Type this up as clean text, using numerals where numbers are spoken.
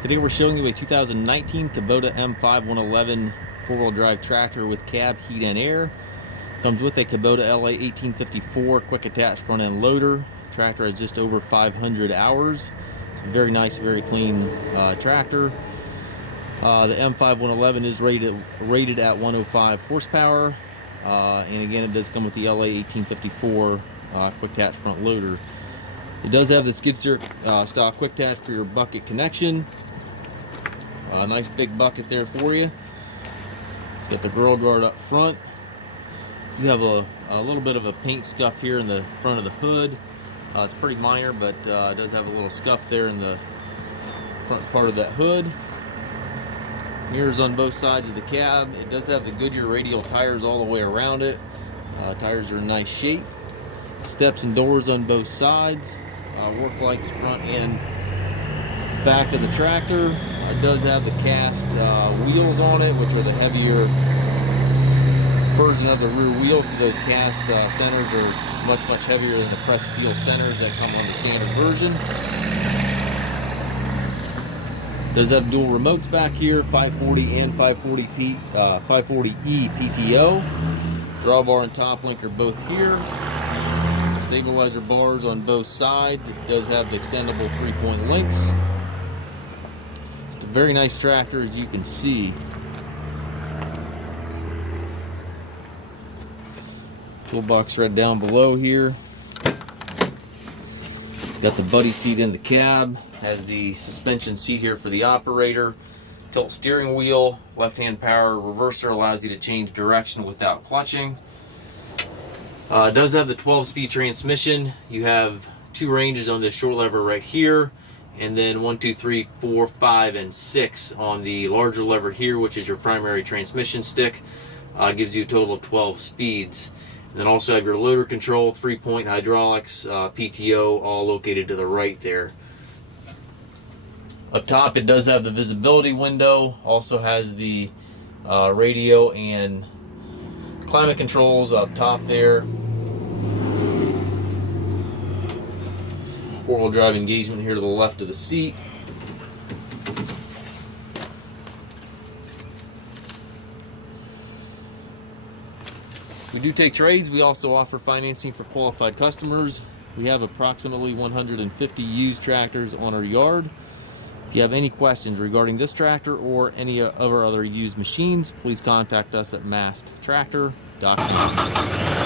Today we're showing you a 2019 Kubota M5-111 four-wheel drive tractor with cab, heat, and air. Comes with a Kubota LA 1854 quick attach front end loader. Tractor has just over 500 hours. It's a very nice, very clean tractor. The M5-111 is rated at 105 horsepower. And again, it does come with the LA 1854 quick attach front loader. It does have the skid steer style quick attach for your bucket connection. Nice big bucket there for you. It's got the grill guard up front. You have a little bit of a paint scuff here in the front of the hood. It's pretty minor, but it does have a little scuff there in the front part of that hood. Mirrors on both sides of the cab. It does have the Goodyear Radial tires all the way around it. Tires are in nice shape. Steps and doors on both sides. Work lights front and back of the tractor. It does have the cast wheels on it, which are the heavier version of the rear wheels. So those cast centers are much heavier than the pressed steel centers that come on the standard version. It does have dual remotes back here, 540 and 540E PTO. Drawbar and top link are both here. Stabilizer bars on both sides. It does have the extendable 3-point links. It's a very nice tractor, as you can see. Toolbox right down below here. It's got the buddy seat in the cab. Has the suspension seat here for the operator. Tilt steering wheel. Left-hand power reverser allows you to change direction without clutching. It does have the 12-speed transmission. You have 2 ranges on this short lever right here, and then 1, 2, 3, 4, 5, and 6 on the larger lever here, which is your primary transmission stick. Gives you a total of 12 speeds. And then also have your loader control, 3-point hydraulics, PTO, all located to the right there. Up top, it does have the visibility window. Also has the radio and climate controls up top there. Four-wheel drive engagement here to the left of the seat. We do take trades. We also offer financing for qualified customers. We have approximately 150 used tractors on our yard. If you have any questions regarding this tractor or any of our other used machines, please contact us at masttractor.com.